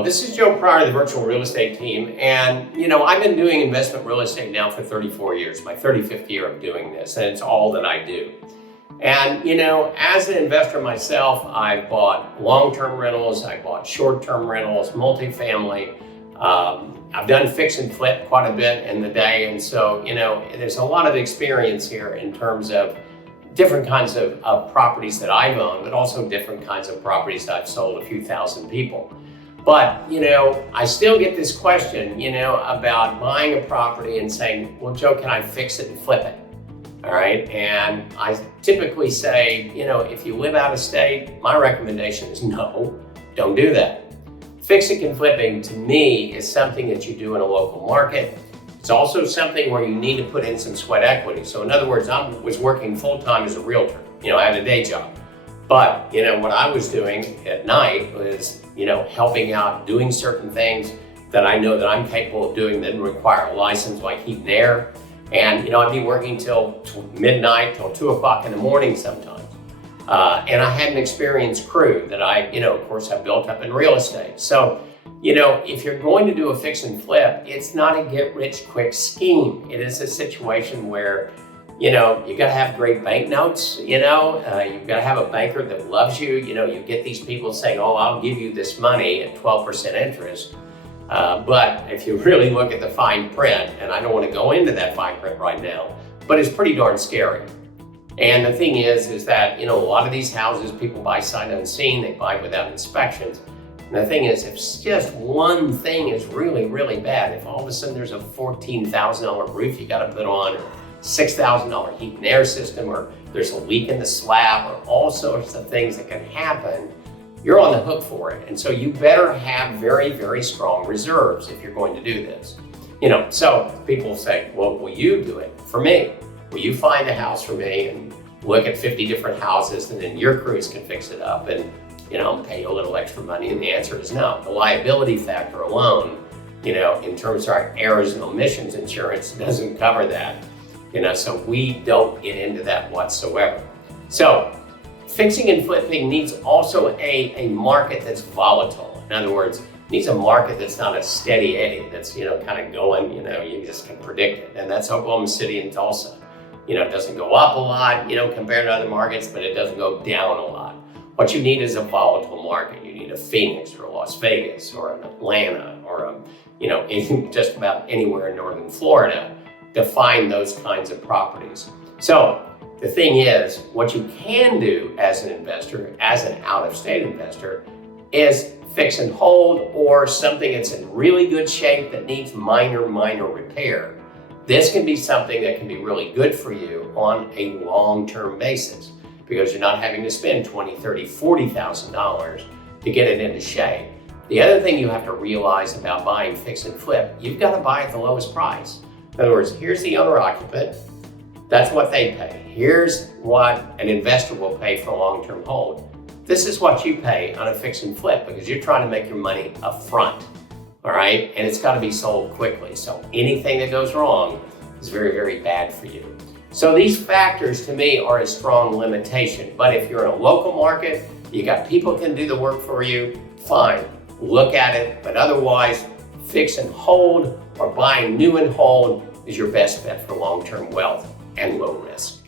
Hello, this is Joe Pryor, the Virtual Real Estate Team. And, I've been doing investment real estate now for 34 years, my 35th year of doing this, and it's all that I do. And, as an investor myself, I've bought long-term rentals, I bought short-term rentals, multifamily. I've done fix and flip quite a bit in the day. And so, there's a lot of experience here in terms of different kinds of properties that I've owned, but also different kinds of properties that I've sold a few thousand people. But, I still get this question, about buying a property and saying, well, Joe, can I fix it and flip it? All right. And I typically say, if you live out of state, my recommendation is no, don't do that. Fixing and flipping to me is something that you do in a local market. It's also something where you need to put in some sweat equity. So in other words, I was working full-time as a realtor. I had a day job. But, what I was doing at night was, helping out, doing certain things that I know that I'm capable of doing that didn't require a license, like heat and air. And, I'd be working till midnight, till 2 o'clock in the morning sometimes. And I had an experienced crew that I, of course, have built up in real estate. So, if you're going to do a fix and flip, it's not a get rich quick scheme. It is a situation where, you got to have great banknotes, you've got to have a banker that loves you. You get these people saying, oh, I'll give you this money at 12% interest. But if you really look at the fine print, and I don't want to go into that fine print right now, but it's pretty darn scary. And the thing is that, a lot of these houses people buy sight unseen, they buy without inspections. And the thing is, if just one thing is really, really bad, if all of a sudden there's a $14,000 roof you got to put on, or $6,000 heat and air system, or there's a leak in the slab, or all sorts of things that can happen, you're on the hook for it. And so you better have very, very strong reserves if you're going to do this. So people say, well, will you do it for me? Will you find a house for me and look at 50 different houses, and then your crews can fix it up and, pay you a little extra money? And the answer is no. The liability factor alone, in terms of our errors and omissions insurance, doesn't cover that. So we don't get into that whatsoever. So fixing and flipping needs also a market that's volatile. In other words, it needs a market that's not a steady eddy, that's, kind of going, you just can predict it. And that's Oklahoma City and Tulsa. It doesn't go up a lot, compared to other markets, but it doesn't go down a lot. What you need is a volatile market. You need a Phoenix or a Las Vegas or an Atlanta or just about anywhere in northern Florida to find those kinds of properties. So the thing is, what you can do as an investor, as an out-of-state investor, is fix and hold, or something that's in really good shape that needs minor repair. This can be something that can be really good for you on a long-term basis, because you're not having to spend $20,000, $30,000, $40,000 to get it into shape. The other thing you have to realize about buying fix and flip, you've got to buy at the lowest price. In other words, here's the owner-occupant. That's what they pay. Here's what an investor will pay for a long-term hold. This is what you pay on a fix and flip, because you're trying to make your money up front, all right? And it's got to be sold quickly. So anything that goes wrong is very, very bad for you. So these factors to me are a strong limitation. But if you're in a local market, you got people can do the work for you, fine, look at it. But otherwise, fix and hold or buying new and hold is your best bet for long-term wealth and low risk.